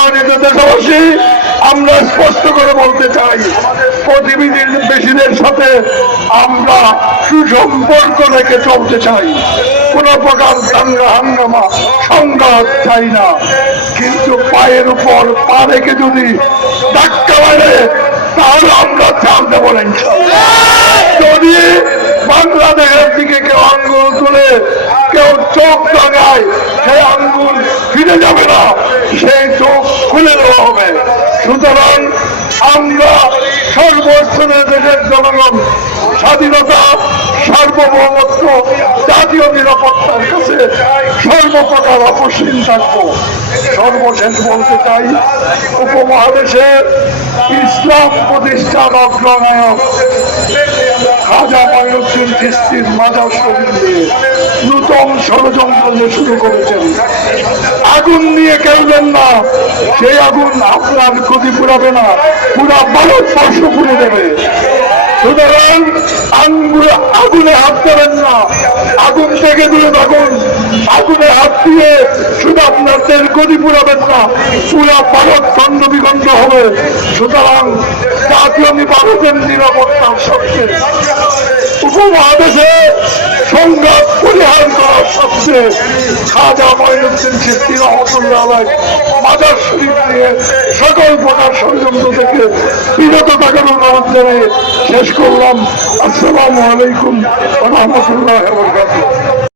সম্মানিত দেশবাসী, আমরা স্পষ্ট করে বলতে চাই, প্রতিবেশীদের সাথে আমরা সুসম্পর্ক রেখে চলতে চাই। কোন প্রকার দাঙ্গা হাঙ্গামা সংঘাত চাই না। কিন্তু পায়ের উপর পা রেখে যদি ধাক্কা মারে তাহলে আমরা ছাড় দেব না। যদি বাংলাদেশের দিকে কেউ আঙ্গুল তুলে, কেউ চোখ লাগায়, সেই আঙ্গুল ফিরে যাবে না, সেই চোখ খুলে দেওয়া হবে। সুতরাং আমরা সর্বস্তরের দেশের জনগণ স্বাধীনতা, সার্বভৌমত্ব, জাতীয় নিরাপত্তার কাছে সর্বপ্রকার অপসীম থাকবো। সর্বশেষ বলতে চাই, উপমহাদেশের ইসলাম প্রতিষ্ঠার অগ্রনায়ক খাজা মঈনুদ্দিন চিশতির মাজার শরীফ নিয়ে নূতন ষড়যন্ত্র শুরু করেছেন। আগুন নিয়ে খেলবেন না, সেই আগুন আপনার ক্ষতি পুরাবে না, পুরা ভারতবর্ষ পুড়ে দেবে। সুতরাং আগুনে হাত দেবেন না, আগুন থেকে দূরে থাকুন। আগুনে হাত দিয়ে শুধু আপনাদের গতি পুরাবেন না, পুরা ভারত খণ্ড বিখণ্ড হবে। সুতরাং জাতীয় ভারতের নিরাপত্তার সঙ্গে উপমহাদেশে সংঘাত পরিহার করার সবচেয়ে খাজা মঈনুদ্দিন চিশতি রহমতুল্লাহ আলাইহি মাজার শরীফ নিয়ে সকল প্রকার ষড়যন্ত্র থেকে বিরত থাকার অনুরোধ জানিয়ে শেষ করলাম। আসসালামু আলাইকুম ওয়া রাহমাতুল্লাহি ওয়া বারাকাতুহু।